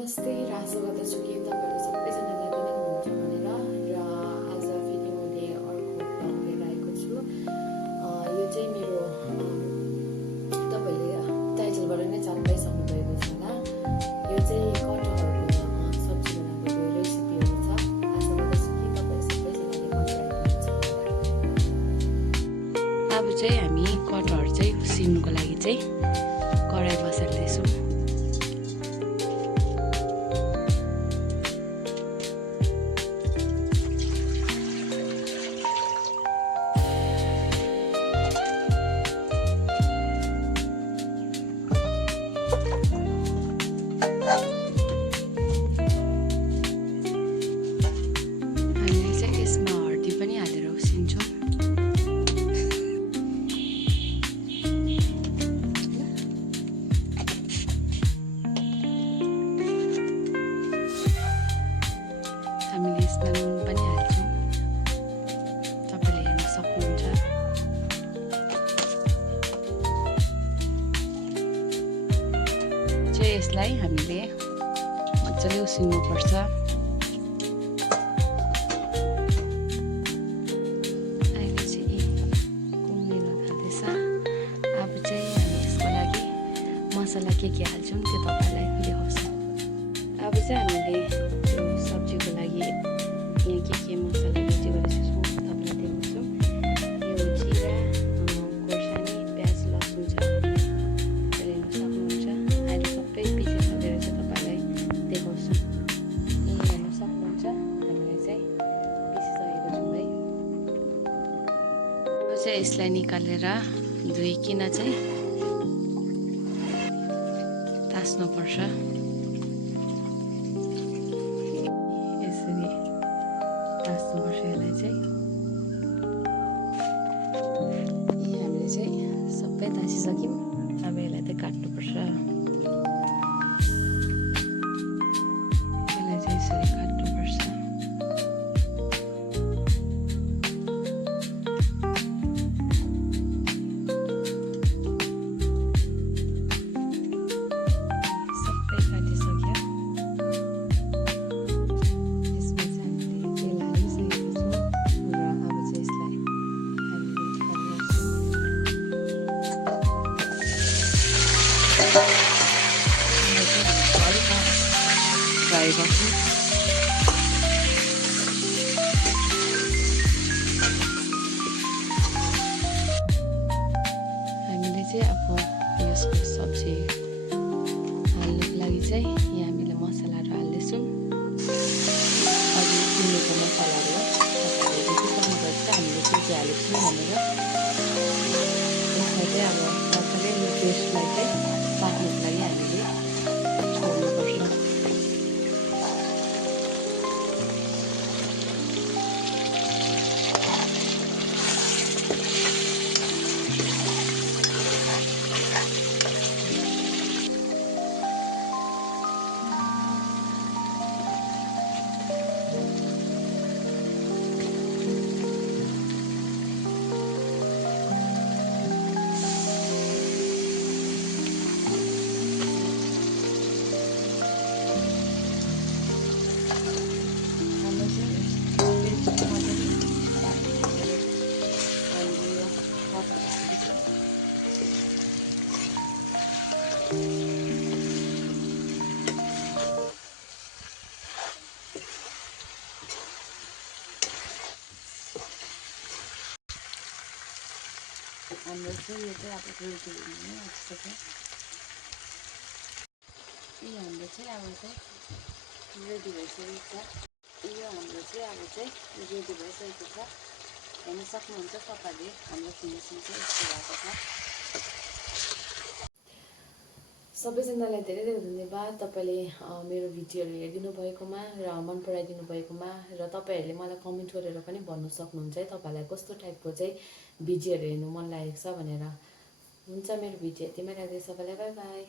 नमस्ते र आशा गर्दछु कि तपाईँहरू सबैजना दामी नै हुनुहुन्छ भनेर। र आज फेरि मैले अर्को भ्लग लिएर आएको छु। यो चाहिँ मेरो तपाईँले टाइटलबाट नै चाल पाइसक्नु भएको छ होला। यो चाहिँ कटहरको सब्जी बनाएको रेसिपीहरू छ। आशा गर्दछु कि तपाईँहरू सबैजनाले मनपराउनुहुन्छ। अब चाहिँ हामी कटहर चाहिँ उसिन्नुको लागि चाहिँ कराई बसाल्दैछौँ। हामीले यसमा नुन पनि हाल्छौँ, तपाईँले हेर्न सक्नुहुन्छ। चाहिँ यसलाई हामीले मजाले उसिन्नुपर्छ। अहिले चाहिँ उम्लिन थाल्दैछ। अब चाहिँ हामी यसको लागि मसला के हाल्छौँ त्यो तपाईँलाई देखाउँछु। अब चाहिँ हामीले त्यो सब्जीको लागि यहाँ के मसला रेडी गरिसक्छौँ तपाईँलाई देखाउँछौँ। यो जिरा, खोर्सानी, प्याज, लसुन छ, तपाईँले हेर्न सक्नुहुन्छ। अहिले सबै पिसिसकेर चाहिँ तपाईँलाई देखाउँछु। यी हेर्न सक्नुहुन्छ, हामीले चाहिँ पिसिसकेको छौँ है। अब चाहिँ यसलाई निकालेर धोइकन चाहिँ तास्नुपर्छ। यसरी तास्नुपर्छ यसलाई चाहिँ। हामीले चाहिँ सबै तासिसक्यौँ। अब यसलाई चाहिँ काट्नुपर्छ। यसलाई चाहिँ यसरी काट्नुपर्छ। फ्राई गर्छौँ। हामीले चाहिँ अब यसको सब्जी हाल्नुको लागि चाहिँ यहाँ हामीले मसलाहरू हाल्दैछौँ। अघि किनेको मसलाहरू हो, तपाईँहरूले देखिसक्नुपर्छ हामीले के हालेको छौँ भनेर। यसलाई चाहिँ अब मजाले यो पेस्टलाई चाहिँ पाक्नुको लागि हामीले छोड्नुपर्छ। हाम्रो चाहिँ यो चाहिँ अब रेडी हुने आँटिसक्यो। यो हाम्रो चाहिँ अब चाहिँ रेडी भइसकेको छ। यो हाम्रो चाहिँ अब चाहिँ रेडी भइसकेको छ। हेर्न सक्नुहुन्छ तपाईँले हाम्रो फिनिसिङ चाहिँ यस्तो भएको छ। सबैजनालाई धेरै धेरै धन्यवाद तपाईँले मेरो भिडियोहरू हेरिदिनु भएकोमा र मन पराइदिनु भएकोमा। र तपाईँहरूले मलाई कमेन्ट गरेर पनि भन्नु सक्नुहुन्छ है तपाईँलाई कस्तो टाइपको चाहिँ भिडियोहरू हेर्नु मन लागेको छ भनेर। हुन्छ, मेरो भिडियो यतिमै राख्दै सबैलाई बाई बाई।